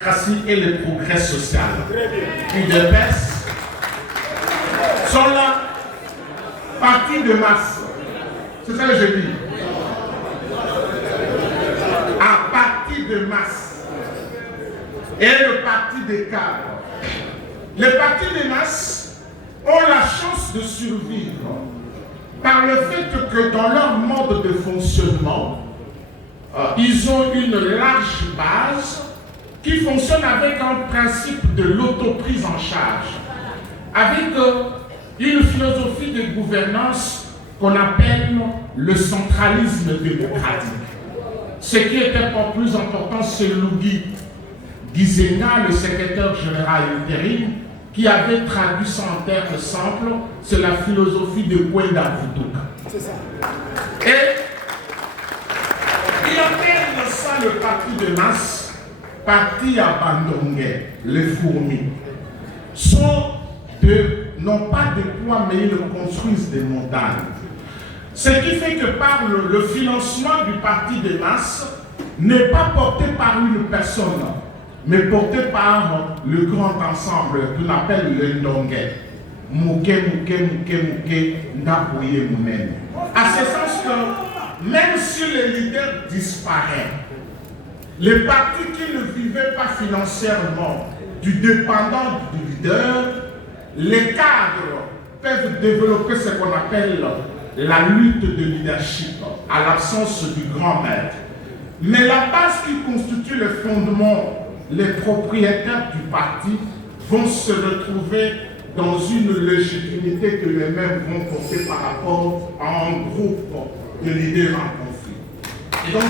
et le progrès social. UDPS sont là, parti de masse. C'est ça que je dis. À partir de masse. Et le parti des cadres. Les partis de masse ont la chance de survivre par le fait que dans leur mode de fonctionnement, ils ont une large base qui fonctionne avec un principe de l'autoprise en charge, avec une philosophie de gouvernance qu'on appelle le centralisme démocratique. Ce qui était encore plus important, c'est Louis Gizenga, le secrétaire général intérim, qui avait traduit ça en termes simples, c'est la philosophie de Kwenda Vutuka. C'est ça. Et il appelle ça le parti de masse, parti à Bandongue, les fourmis, n'ont pas de poids, mais ils construisent des montagnes. Ce qui fait que par le financement du parti de masse n'est pas porté par une personne, mais porté par le grand ensemble qu'on appelle le Ndongue. À ce sens que même si le leader disparaît, les partis qui ne vivaient pas financièrement du dépendant du leader, les cadres peuvent développer ce qu'on appelle la lutte de leadership à l'absence du grand maître. Mais la base qui constitue le fondement, les propriétaires du parti vont se retrouver dans une légitimité que les mêmes vont porter par rapport à un groupe de leaders en conflit. Et donc,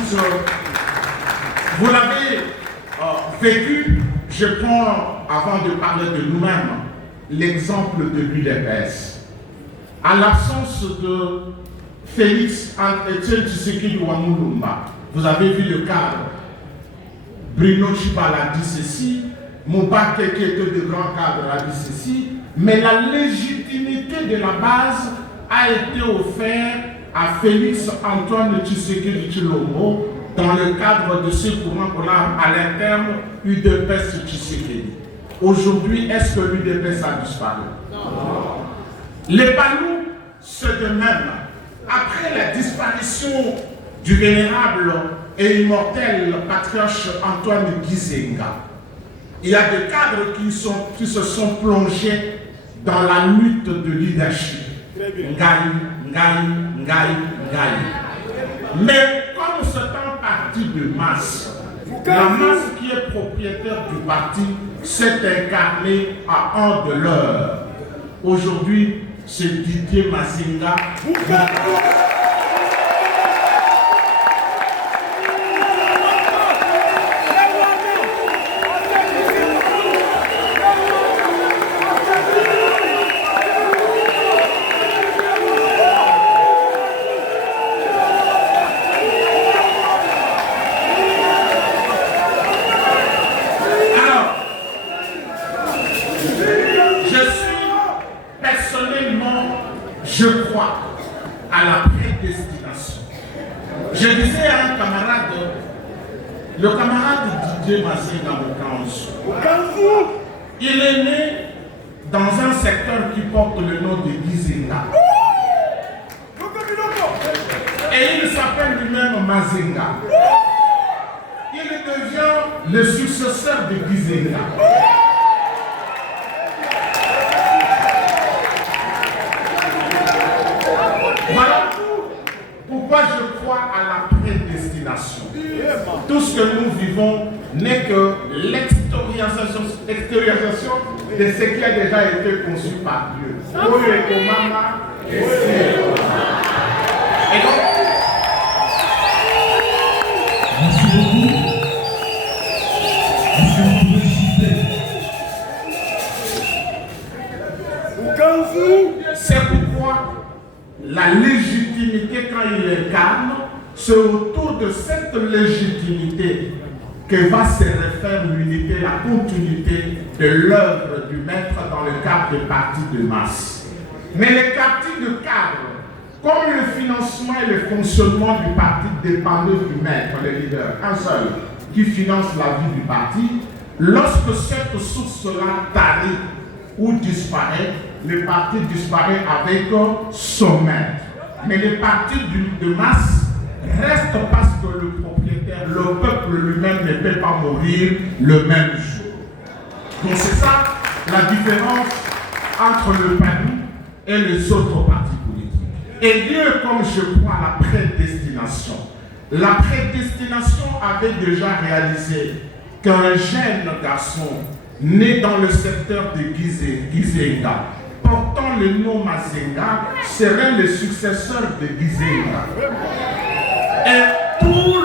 vous l'avez vécu, je prends, avant de parler de nous-mêmes, l'exemple de l'UDPS. À l'absence de Félix Antoine Tshisekedi Wamulumba, vous avez vu le cadre. Bruno Chibala a dit ceci, Moubake qui était de grand cadre a dit ceci, mais la légitimité de la base a été offerte à Félix Antoine Tshisekedi Tshilombo dans le cadre de ce courant qu'on a à l'interne UDPS Tshisekedi. Aujourd'hui, est-ce que l'UDPS a disparu? Non. Les Balous, c'est de même. Après la disparition du vénérable et immortel patriarche Antoine Gizenga, il y a des cadres qui se sont plongés dans la lutte de leadership. Ngaï. Mais comme c'est un parti de masse, la masse qui est propriétaire du parti s'est incarnée à un de leurs. Aujourd'hui, c'est Didier Mazinga. Je crois à la prédestination. Je disais à un camarade, le camarade Didier Mazinga Mokanzu, il est né dans un secteur qui porte le nom de Gizenga. Et il s'appelle lui-même Mazinga. Il devient le successeur de Gizenga. Voilà pourquoi je crois à la prédestination. Tout ce que nous vivons n'est que l'extériorisation de ce qui a déjà été conçu par Dieu. Et donc, merci beaucoup. C'est pourquoi la légitimité, quand il incarne, c'est autour de cette légitimité que va se refaire l'unité, la continuité de l'œuvre du maître dans le cadre des partis de masse. Mais les partis de cadre, comme le financement et le fonctionnement du parti dépendaient du maître, le leader, un seul, qui finance la vie du parti, Lorsque cette source-là tarit ou disparaît, le parti disparaît avec son maître. Mais les partis de masse restent parce que le propriétaire, le peuple lui-même ne peut pas mourir le même jour. Donc c'est ça la différence entre le PAMI et les autres partis politiques. Et Dieu, comme je crois, la prédestination. La prédestination avait déjà réalisé qu'un jeune garçon né dans le secteur de Gizenga, portant le nom Mazenga, serait le successeur de Gizenga. Et tout